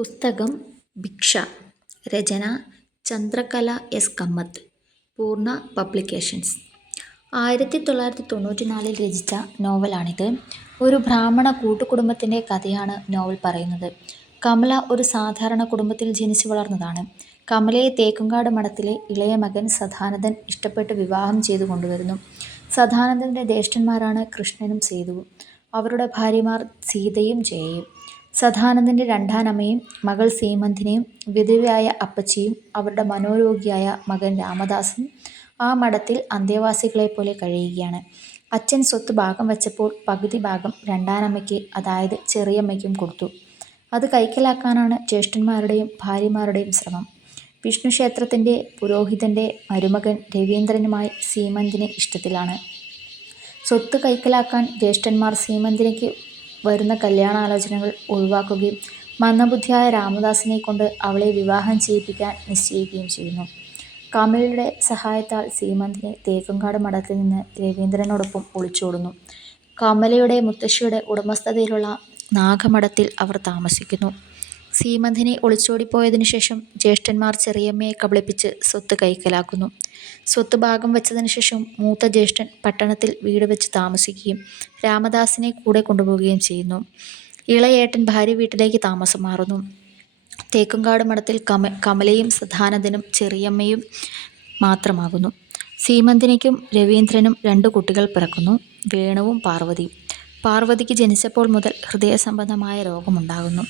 പുസ്തകം ഭിക്ഷ രചന ചന്ദ്രകല എസ്. കമ്മത്ത് പൂർണ പബ്ലിക്കേഷൻസ്. ആയിരത്തി തൊള്ളായിരത്തി തൊണ്ണൂറ്റി നാലിൽ രചിച്ച നോവലാണിത്. ഒരു ബ്രാഹ്മണ കൂട്ടുകുടുംബത്തിന്റെ കഥയാണ് നോവൽ പറയുന്നത്. കമല ഒരു സാധാരണ കുടുംബത്തിൽ ജനിച്ചു വളർന്നതാണ്. കമലയെ തേക്കുംകാട് മഠത്തിലെ ഇളയ മകൻ സദാനന്ദൻ ഇഷ്ടപ്പെട്ട് വിവാഹം ചെയ്തു കൊണ്ടുവരുന്നു. സദാനന്ദന്റെ ജ്യേഷ്ഠന്മാരാണ് കൃഷ്ണനും സേതുവും. അവരുടെ ഭാര്യമാർ സീതയും ജയയും. സദാനന്ദന്റെ രണ്ടാനമ്മയും മകൾ സീമന്തിനെയും വിധവയായ അപ്പച്ചിയും അവരുടെ മനോരോഗിയായ മകൻ രാമദാസും ആ മഠത്തിൽ അന്തേവാസികളെ പോലെ കഴിയുകയാണ്. അച്ഛൻ സ്വത്ത് ഭാഗം വെച്ചപ്പോൾ പകുതി ഭാഗം രണ്ടാനമ്മയ്ക്ക് അതായത് ചെറിയമ്മയ്ക്കും കൊടുത്തു. അത് കൈക്കലാക്കാനാണ് ജ്യേഷ്ഠന്മാരുടെയും ഭാര്യമാരുടെയും ശ്രമം. വിഷ്ണു ക്ഷേത്രത്തിന്റെ പുരോഹിതന്റെ മരുമകൻ രവീന്ദ്രനുമായി സീമന്തിന് ഇഷ്ടത്തിലാണ്. സ്വത്ത് കൈക്കലാക്കാൻ ജ്യേഷ്ഠന്മാർ സീമന്തിനിക്ക് വരുന്ന കല്യാണാലോചനകൾ ഒഴിവാക്കുകയും മന്ദബുദ്ധിയായ രാമദാസിനെ കൊണ്ട് അവളെ വിവാഹം ചെയ്യിപ്പിക്കാൻ നിശ്ചയിക്കുകയും ചെയ്യുന്നു. കമലയുടെ സഹായത്താൽ സീമന്തിനെ തേക്കുംകാട് മഠത്തിൽ നിന്ന് രവീന്ദ്രനോടൊപ്പം ഒളിച്ചോടുന്നു. കമലയുടെ മുത്തശ്ശിയുടെ ഉടമസ്ഥതയിലുള്ള നാഗമഠത്തിൽ അവർ താമസിക്കുന്നു. സീമന്തിനെ ഒളിച്ചോടിപ്പോയതിനു ശേഷം ജ്യേഷ്ഠന്മാർ ചെറിയമ്മയെ കബളിപ്പിച്ച് സ്വത്ത് കൈക്കലാക്കുന്നു. സ്വത്ത് ഭാഗം വെച്ചതിന് ശേഷം മൂത്ത ജ്യേഷ്ഠൻ പട്ടണത്തിൽ വീട് വെച്ച് താമസിക്കുകയും രാമദാസിനെ കൂടെ കൊണ്ടുപോവുകയും ചെയ്യുന്നു. ഇളയേട്ടൻ ഭാര്യ വീട്ടിലേക്ക് താമസം മാറുന്നു. തേക്കുംകാട് മഠത്തിൽ കമ കമലയും സദാനന്ദനും ചെറിയമ്മയും മാത്രമാകുന്നു. സീമന്തിനിക്കും രവീന്ദ്രനും രണ്ട് കുട്ടികൾ പിറക്കുന്നു. വേണുവും പാർവതിയും. പാർവതിക്ക് ജനിച്ചപ്പോൾ മുതൽ ഹൃദയ സംബന്ധമായ രോഗമുണ്ടാകുന്നു.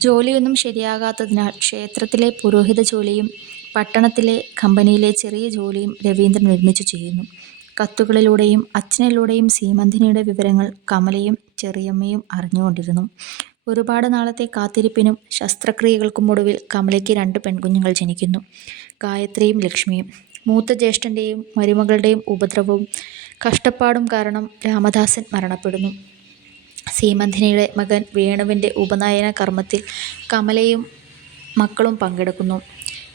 ജോലിയൊന്നും ശരിയാകാത്തതിനാൽ ക്ഷേത്രത്തിലെ പുരോഹിത ജോലിയും പട്ടണത്തിലെ കമ്പനിയിലെ ചെറിയ ജോലിയും രവീന്ദ്രൻ ഒരുമിച്ച് ചെയ്യുന്നു. കത്തുകളിലൂടെയും അച്ഛനിലൂടെയും സീമന്തിനിയുടെ വിവരങ്ങൾ കമലയും ചെറിയമ്മയും അറിഞ്ഞുകൊണ്ടിരുന്നു. ഒരുപാട് നാളത്തെ കാത്തിരിപ്പിനും ശസ്ത്രക്രിയകൾക്കും ഒടുവിൽ കമലയ്ക്ക് രണ്ട് പെൺകുഞ്ഞുങ്ങൾ ജനിക്കുന്നു. ഗായത്രിയും ലക്ഷ്മിയും. മൂത്ത ജ്യേഷ്ഠന്റെയും മരുമകളുടെയും ഉപദ്രവവും കഷ്ടപ്പാടും കാരണം രാമദാസൻ മരണപ്പെടുന്നു. സീമന്തിനിയുടെ മകൻ വേണുവിന്റെ ഉപനയന കർമ്മത്തിൽ കമലയും മക്കളും പങ്കെടുക്കുന്നു.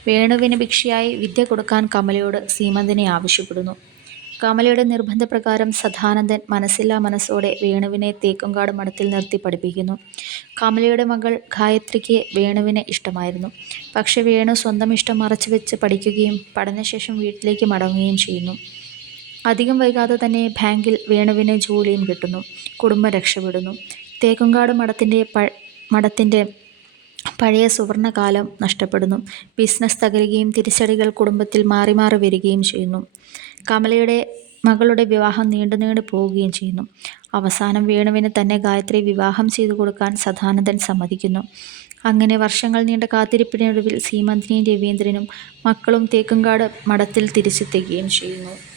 വേണുവിന് ഭിക്ഷയായി വിദ്യ കൊടുക്കാൻ കമലയോട് സീമന്തിനെ ആവശ്യപ്പെടുന്നു. കമലയുടെ നിർബന്ധപ്രകാരം സദാനന്ദൻ മനസ്സില്ലാ മനസ്സോടെ വേണുവിനെ തേക്കുംകാട് മഠത്തിൽ നിർത്തി പഠിപ്പിക്കുന്നു. കമലയുടെ മകൾ ഗായത്രിക്ക് വേണുവിനെ ഇഷ്ടമായിരുന്നു. പക്ഷേ വേണു സ്വന്തം ഇഷ്ടം മറച്ചു വെച്ച് പഠിക്കുകയും പഠനശേഷം വീട്ടിലേക്ക് മടങ്ങുകയും ചെയ്യുന്നു. അധികം വൈകാതെ തന്നെ ബാങ്കിൽ വേണുവിന് ജോലിയും കിട്ടുന്നു. കുടുംബം രക്ഷപ്പെടുന്നു. തേക്കുംകാട് മഠത്തിന്റെ പ മഠത്തിന്റെ പഴയ സുവർണകാലം നഷ്ടപ്പെടുന്നു. ബിസിനസ് തകരുകയും തിരിച്ചടികൾ കുടുംബത്തിൽ മാറി മാറി വരികയും ചെയ്യുന്നു. കമലയുടെ മകളുടെ വിവാഹം നീണ്ടു നീണ്ടു പോവുകയും ചെയ്യുന്നു. അവസാനം വേണുവിന് തന്നെ ഗായത്രി വിവാഹം ചെയ്തു കൊടുക്കാൻ സദാനന്ദൻ സമ്മതിക്കുന്നു. അങ്ങനെ വർഷങ്ങൾ നീണ്ട കാത്തിരിപ്പിനൊടുവിൽ സീമന്തിനിയും രവീന്ദ്രനും മക്കളും തേക്കുംകാട് മഠത്തിൽ തിരിച്ചെത്തുകയും ചെയ്യുന്നു.